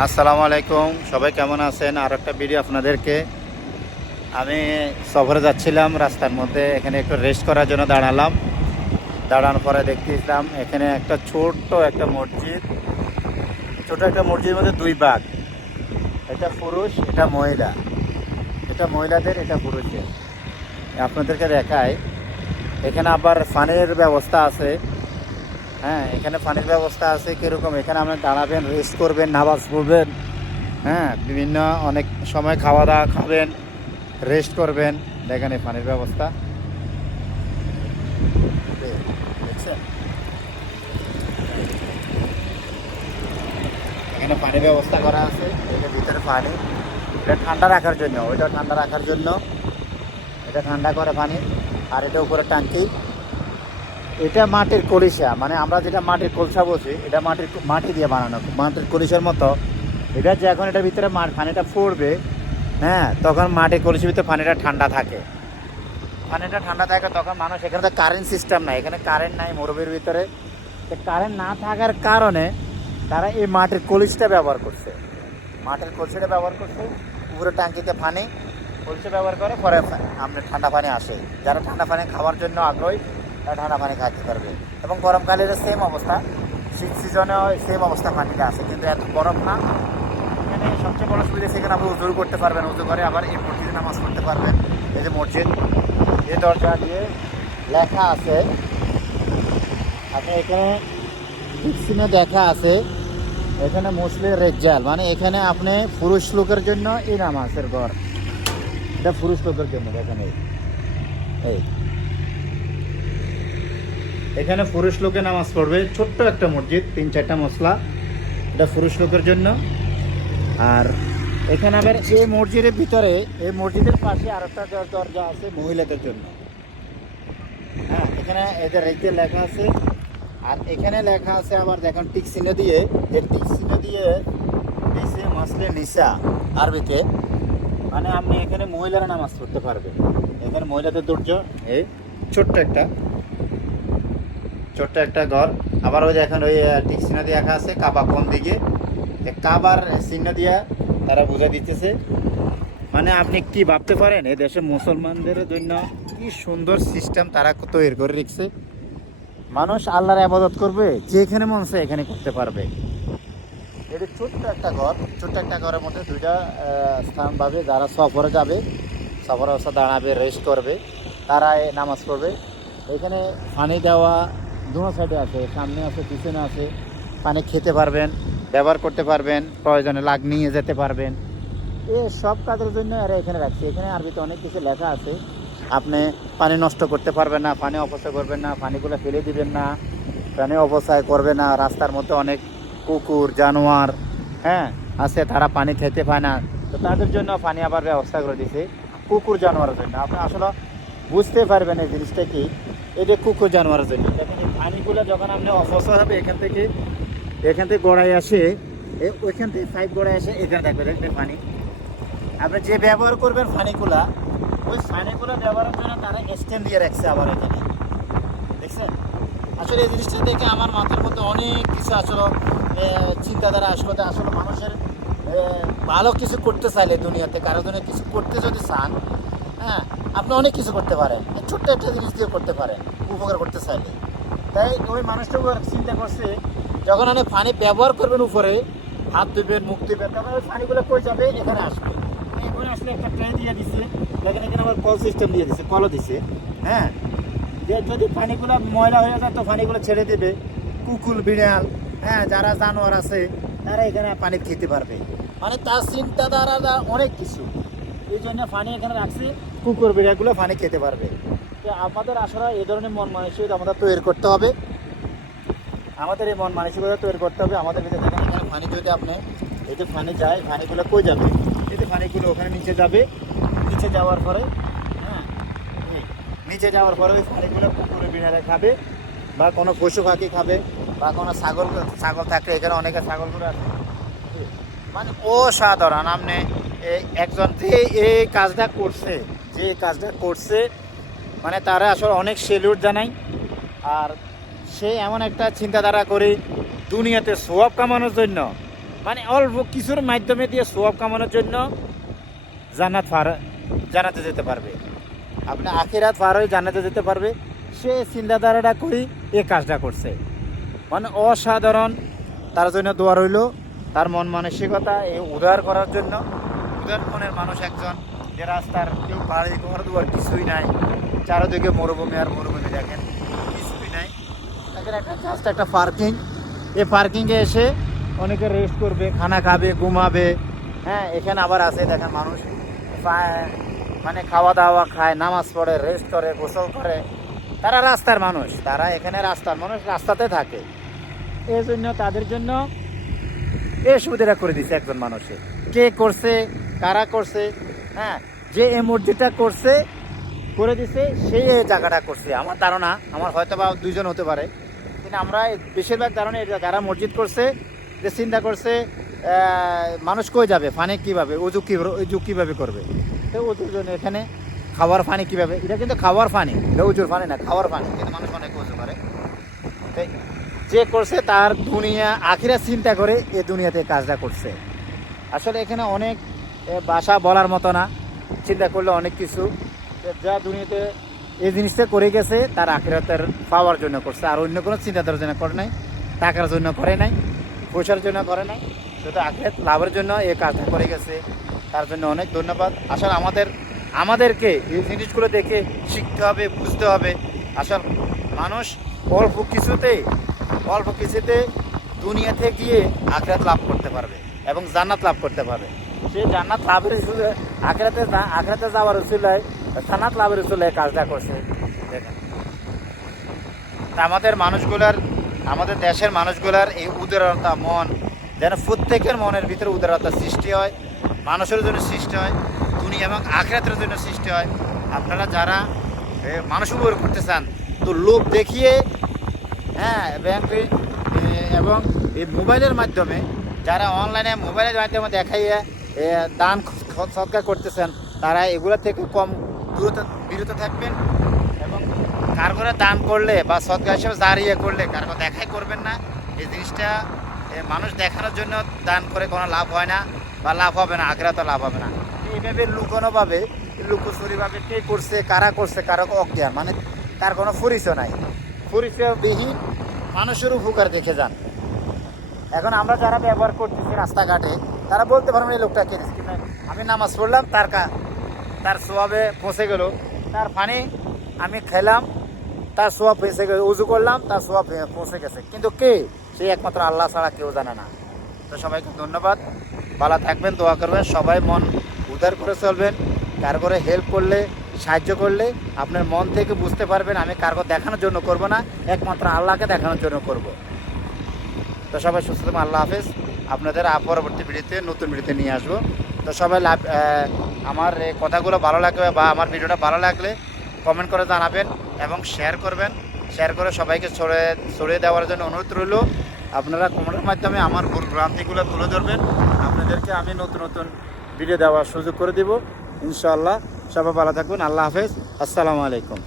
আসসালামু আলাইকুম। সবাই কেমন আছেন? আর একটা ভিডিও আপনাদেরকে। আমি সফরে যাচ্ছিলাম রাস্তার মধ্যে, এখানে একটু রেস্ট করার জন্য দাঁড়ালাম। দাঁড়ানোর পরে দেখতেছিলাম এখানে একটা ছোট্ট একটা মসজিদ। ছোট একটা মসজিদের মধ্যে দুই ভাগ এটা পুরুষ, এটা মহিলা। এটা মহিলাদের, এটা পুরুষের। আপনাদেরকে দেখায় এখানে আবার পানির ব্যবস্থা আছে। হ্যাঁ এখানে পানির ব্যবস্থা আছে কীরকম? এখানে আপনি দাঁড়াবেন রেস্ট করবেন, নামাজ পড়বেন হ্যাঁ বিভিন্ন অনেক সময় খাওয়া দাওয়া খাবেন রেস্ট করবেন। দেখেন এই পানির ব্যবস্থা। এখানে পানির ব্যবস্থা করা আছে এটার ভিতরে পানি। এটা ঠান্ডা রাখার জন্য, ওইটা ঠান্ডা রাখার জন্য। এটা ঠান্ডা করে পানি, আর এটা উপরে টাঙ্কি এটা মাটির কলিসা মানে আমরা যেটা মাটির কলসা বলছি, এটা মাটির মাটি দিয়ে বানানো, মাটির কলিসার মতো। এটা যে এখন এটার ভিতরে পানিটা পড়বে হ্যাঁ তখন মাটির কলিসার ভিতরে পানিটা ঠান্ডা থাকে। পানিটা ঠান্ডা থাকে, তখন মানুষ এখানে তো কারেন্ট সিস্টেম নাই, এখানে কারেন্ট নাই মরুভূমির ভিতরে। তো কারেন্ট না থাকার কারণে তারা এই মাটির কলিসটা ব্যবহার করছে। মাটির কলসিটা ব্যবহার করছে উপরে ট্যাঙ্কিতে পানি, কলসি ব্যবহার করে পরে আপনার ঠান্ডা পানি আসে। যারা ঠান্ডা পানি খাওয়ার জন্য আগ্রহী ঠান্ডা পানি খাইতে পারবে। এবং গরমকালের সেম অবস্থা। শীত সিজনেও সেম অবস্থা পানিটা আছে, কিন্তু এত গরম না। এখানে সবচেয়ে বড় সুবিধা সেখানে আপনি উজুর করতে পারবেন, উজু করে আবার এই মসজিদে নামাজ পড়তে পারবেন। এই যে মসজিদ, এই দরজা দিয়ে লেখা আছে। আপনি এখানে ফিক্সিনে দেখা আছে। এখানে মুসলিম রেজাল মানে এখানে আপনি পুরুষ লোকের জন্য এই নামাজের ঘর। এটা পুরুষ লোকের জন্য এই। এই। এখানে পুরুষ লোকে নামাজ পড়বে। ছোট্ট একটা মসজিদ, তিন চারটা মশলা এটা পুরুষ লোকের জন্য। আর এখানে আবার এই মসজিদের ভিতরে, এই মসজিদের পাশে আর একটা দরজা আছে মহিলাদের জন্য। হ্যাঁ এখানে এদের রেখে লেখা আছে। আর এখানে লেখা আছে আবার দেখেন টিক চিহ্ন দিয়ে। যে টিক চিহ্ন দিয়ে নিচে মাসলে নিসা, আরবিতে। মানে আপনি এখানে মহিলারা নামাজ পড়তে পারবেন। এখানে মহিলাদের দরজা এই ছোট্ট একটা ছোট্ট একটা ঘর। আবার ওই দেখেন ওই ঠিক চিহ্ন দিয়ে লেখা আছে, কাবা কোন দিকে। কাবার চিহ্ন দিয়া তারা বুঝা দিতেছে। মানে আপনি কি ভাবতে পারেন এ দেশে মুসলমানদের জন্য কি সুন্দর সিস্টেম তারা তৈরি করে রেখেছে? মানুষ আল্লাহর আবাদত করবে, যেখানে মন চায় এখানে করতে পারবে। এটা ছোট্ট একটা ঘর, ছোট্ট একটা ঘরের মধ্যে দুইটা স্থান পাবে। যারা সফরে যাবে, সফরে অবস্থা দাঁড়াবে রেস্ট করবে তারা নামাজ পড়বে। এখানে পানি দেওয়া দুনো সাইডে আছে, সামনে আছে, পিছনে আছে, পানি খেতে পারবেন, ব্যবহার করতে পারবেন, প্রয়োজনে লাগ নিয়ে যেতে পারবেন। এ সব কাজের জন্য এরা এখানে রাখছি। এখানে আরবিতে অনেক কিছু লেখা আছে। আপনি পানি নষ্ট করতে পারবেন না, পানি অপচয় করবেন না, পানিগুলো ফেলে দিবেন না, পানি অপচয় করবে না। রাস্তার মধ্যে অনেক কুকুর, জানোয়ার হ্যাঁ আছে, তারা পানি খেতে পায় না। তো তাদের জন্য পানি আবার ব্যবস্থা করে দিছে কুকুর জানোয়ারের জন্য। আপনি আসলে বুঝতে পারবেন এই জিনিসটা কি? যে কুকুর জানোয়ারের জন্য পানিগুলো যখন আপনি অপচয় হবে, এখান থেকে এখান থেকে গড়াই আসে ওইখান থেকে পাইপ গড়াই আসে, এখানে দেখবে দেখবেন পানি। আপনি যে ব্যবহার করবেন ফানিগুলা ওই ফানিগুলো ব্যবহারের জন্য তারা স্ট্যান্ড দিয়ে রাখছে আবার এখানে। দেখছেন? আসলে এই জিনিসটা দেখে আমার মাথার মধ্যে অনেক কিছু আসলে চিন্তাধারা আসলো আসলে মানুষের ভালো কিছু করতে চাইলে দুনিয়াতে, কারও জন্য কিছু করতে যদি চান হ্যাঁ আপনি অনেক কিছু করতে পারেন। ছোট্ট একটা জিনিস দিয়ে করতে পারেন, উপকার করতে চাইলে। তাই ওই মানুষটা চিন্তা করছে, যখন আপনি পানি ব্যবহার করবেন উপরে, হাত ধুবেন, মুখ ধুবেন, তখন ওই পানিগুলো কই যাবে? এখানে আসবে। এখানে আসলে একটা ট্রে দিয়ে দিছে, দেখেন এখানে আবার কল সিস্টেম দিয়ে দিছে, কলও দিছে হ্যাঁ? যে যদি পানিগুলো ময়লা হয়ে যায়, তো পানিগুলো ছেড়ে দেবে। কুকুর, বিড়াল হ্যাঁ যারা জানোয়ার আছে, তারা এখানে পানি খেতে পারবে। মানে তার চিন্তাধারা অনেক কিছু। এই জন্য পানি এখানে রাখছি, কুকুর, বিড়ালগুলো পানি খেতে পারবে। তো আমাদের আসলে এই ধরনের মন মানসিকতা আমাদের তৈরি করতে হবে। আমাদের এই মন মানসিকতা তৈরি করতে হবে। আমাদের ভিতরে দেখেন, এখানে পানি যদি আপনি, এই যে পানি যায় পানিগুলো কই যাবে? এই যে পানিগুলো ওখানে নিচে যাবে। নিচে যাওয়ার পরে হ্যাঁ নিচে যাওয়ার পরে ওই পানিগুলো পুকুরে বিড়ালে খাবে বা কোনো পশু পাখি খাবে বা কোনো ছাগল ছাগল থাকলে এখানে অনেকে ছাগলগুলো আছে। মানে অসাধারণ, আপনি একজন যে এই কাজটা করছে, যে কাজটা করছে মানে তারা আসলে অনেক সেলুট জানাই। আর সে এমন একটা চিন্তাধারা করে দুনিয়াতে সোয়াব কামানোর জন্য মানে অল্প কিছুর মাধ্যমে দিয়ে সোয়াব কামানোর জন্য জান্নাত ফার জানাতে যেতে পারবে। আপনি আখিরাত ফার হয়ে জানাতে যেতে পারবে। সে চিন্তাধারাটা করি এ কাজটা করছে। মানে অসাধারণ তার জন্য দোয়া রইল। তার মন মানসিকতা এই উদার করার জন্য। উদার মনের মানুষ একজন যে রাস্তার কেউ বাড়ি ঘর দুয়ার কিছুই নাই। চারদিকে মরুভূমি আর মরুভূমি দেখেন। একটা জাস্ট একটা পার্কিং এই পার্কিংয়ে এসে অনেকে রেস্ট করবে, খানা খাবে, ঘুমাবে। হ্যাঁ এখানে আবার আছে, দেখেন মানুষ মানে খাওয়া দাওয়া খায়, নামাজ পড়ে রেস্ট করে, গোসল করে। তারা রাস্তার মানুষ, তারা এখানে রাস্তার মানুষ, রাস্তাতে থাকে। এই জন্য তাদের জন্য এই সুবিধাটা করে দিছে একজন মানুষে। কে করছে, কারা করছে হ্যাঁ যে এই মসজিদটা করছে করে দিছে, সেই জায়গাটা করছে। আমার ধারণা, আমার হয়তো বা দুইজন হতে পারে। কিন্তু আমরা বেশিরভাগ ধারণা এটা যারা মসজিদ করছে, যে চিন্তা করছে মানুষ কই যাবে, পানি কীভাবে, উজু কীভাবে উজু কীভাবে করবে? তো উজুর জন্য এখানে খাওয়ার পানি কীভাবে? এটা কিন্তু খাওয়ার পানি, এটা উজুর পানি না, খাওয়ার পানি, কিন্তু মানুষ অনেক উজু করে। যে করছে তার দুনিয়া, আখিরা চিন্তা করে এ দুনিয়াতে কাজটা করছে। আসলে এখানে অনেক ভাষা বলার মতো না, চিন্তা করলে অনেক কিছু। যে দুনিয়াতে এই জিনিসটা করে গেছে, তার আখেরাতের পাওয়ার জন্য করছে। আর অন্য কোনো চিন্তাধারার জন্য করে নাই, টাকার জন্য করে নাই, পয়সার জন্য করে নাই। শুধু আখিরাত লাভের জন্য এই কাজটা করে গেছে। তার জন্য অনেক ধন্যবাদ। আসলে আমাদের, আমাদেরকে এই জিনিসগুলো দেখে শিখতে হবে, বুঝতে হবে। আসল মানুষ অল্প কিছুতে অল্প কিছুতে দুনিয়াতে গিয়ে আখরাত লাভ করতে পারবে এবং জান্নাত লাভ করতে পারবে। সে জান্নাত লাভের আখরাতে আখরাতে যাওয়ার উসুলায় জান্নাত লাভের উসুলায় কাজটা করছে। আমাদের মানুষগুলার, আমাদের দেশের মানুষগুলার এই উদারতা মন, যেন প্রত্যেকের মনের ভিতরে উদারতা সৃষ্টি হয়, মানুষের জন্য সৃষ্টি হয়, দুনিয়া এবং আখরাতের জন্য সৃষ্টি হয়। আপনারা যারা মানুষ উপর করতে চান, তো লোভ দেখিয়ে হ্যাঁ ব্যাংকে এবং এই মোবাইলের মাধ্যমে, যারা অনলাইনে মোবাইলের মাধ্যমে দেখাইয়ে দান সৎকার করতেছেন, তারা এগুলো থেকে কম দূরত বিরত থাকবেন এবং কার করে দান করলে বা সৎকার হিসেবে দাঁড়িয়ে করলে কার দেখাই করবেন না। এই জিনিসটা মানুষ দেখানোর জন্য দান করে কোনো লাভ হয় না বা লাভ হবে না আগ্রা তো লাভ হবে না। এইভাবে লুকোনোভাবে লুকোচুরিভাবে কে করছে, কারা করছে, কারও অজ্ঞান মানে তার কোনো পরিচয় নাই। পরিচয়বিহীন মানুষের উপকার দেখে যান। এখন আমরা যারা ব্যবহার করতেছি রাস্তাঘাটে, তারা বলতে পারবেন এই লোকটা কে আমি নামাজ পড়লাম, তার কা তার সোয়াবে পৌঁছে গেল। তার পানি আমি খেলাম, তার সোয়াব পৌঁছে গেল, উজু করলাম, তার সোয়াব পৌঁছে গেছে। কিন্তু কে? সেই একমাত্র আল্লাহ ছাড়া কেউ জানে না। তো সবাইকে ধন্যবাদ। ভালো থাকবেন, দোয়া করবেন, সবাই মন উদার করে চলবেন কার করে হেল্প করলে, সাহায্য করলে আপনার মন থেকে বুঝতে পারবেন, আমি কার করে দেখানোর জন্য করব না, একমাত্র আল্লাহকে দেখানোর জন্য করব। তো সবাই সুস্থ আল্লাহ হাফেজ। আপনাদের পরবর্তী ভিডিওতে, নতুন ভিডিওতে নিয়ে আসব। তো সবাই লাভ আমার কথাগুলো ভালো লাগবে বা আমার ভিডিওটা ভালো লাগলে কমেন্ট করে জানাবেন এবং শেয়ার করবেন। শেয়ার করে সবাইকে ছড়ে ছড়িয়ে দেওয়ার জন্য অনুরোধ রইল। আপনারা কমেন্টের মাধ্যমে আমার ভুল ভ্রান্তিগুলো তুলে ধরবেন। আপনাদেরকে আমি নতুন নতুন ভিডিও দেওয়ার সুযোগ করে দিব। ইনশাআল্লাহ, সবাই ভালো থাকবেন। আল্লাহ হাফেজ। আসসালামু আলাইকুম।